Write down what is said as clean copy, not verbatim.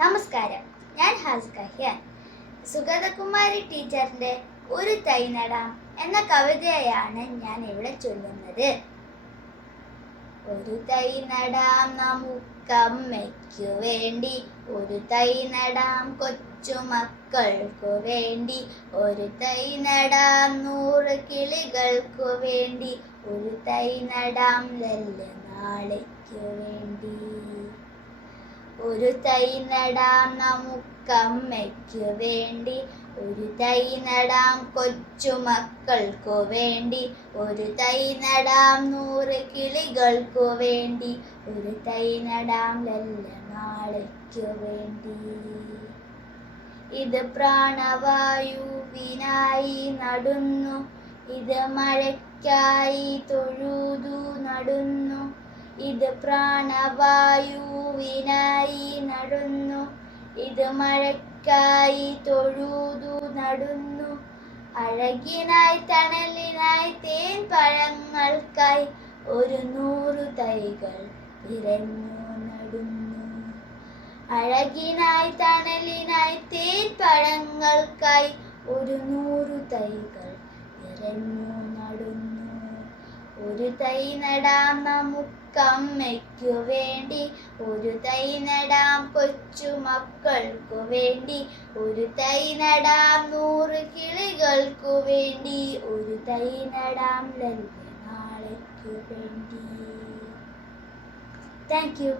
നമസ്കാരം, ഞാൻ ഹാസ്കഹ്യാൻ. സുഗതകുമാരി ടീച്ചറിന്റെ ഒരു തൈ നടാം എന്ന കവിതയാണ് ഞാൻ ഇവിടെ ചൊല്ലുന്നത്. ഒരു തൈ നടാം നമുക്കമ്മയ്ക്കു വേണ്ടി, ഒരു തൈ നടാം കൊച്ചുമക്കൾക്കു വേണ്ടി, ഒരു തൈ നടാം 100 കിളികൾക്കു വേണ്ടി, ഒരു തൈ നടാം നല്ല നാളേക്കു വേണ്ടി. ഒരു തൈ നടാം നമുക്കമ്മയ്ക്കു വേണ്ടി, ഒരു തൈ നടാം കൊച്ചുമക്കൾക്കു വേണ്ടി, ഒരു തൈ നടാം 100 കിളികൾക്കു വേണ്ടി, ഒരു തൈ നടാം നല്ല നാളേക്കു വേണ്ടി. ഇത് പ്രാണവായുവിനായി നടുന്നു, ഇത് മഴയ്ക്കായി തൊഴുതു നടുന്നു, ഇത് പ്രാണവായുവിനായി നടുന്നു, ഇത് മഴയ്ക്കായി തൊഴുതു നടുന്നു, അഴകിനായി തണലിനായി തേൻ പഴങ്ങൾക്കായി 100 തൈകൾ വിരഞ്ഞു നടുന്നു. അഴകിനായി തണലിനായി തേൻ പഴങ്ങൾക്കായി 100 തൈകൾ വിരഞ്ഞു നടുന്നു. ഒരു തൈ നടാം നമുക്കമ്മയ്ക്കു വേണ്ടി, ഒരു തൈ നടാം കൊച്ചുമക്കൾക്കു വേണ്ടി, ഒരു തൈ നടാം 100 കിളികൾക്കു വേണ്ടി, ഒരു തൈ നടാം നല്ല നാളേക്കു വേണ്ടി. Thank you.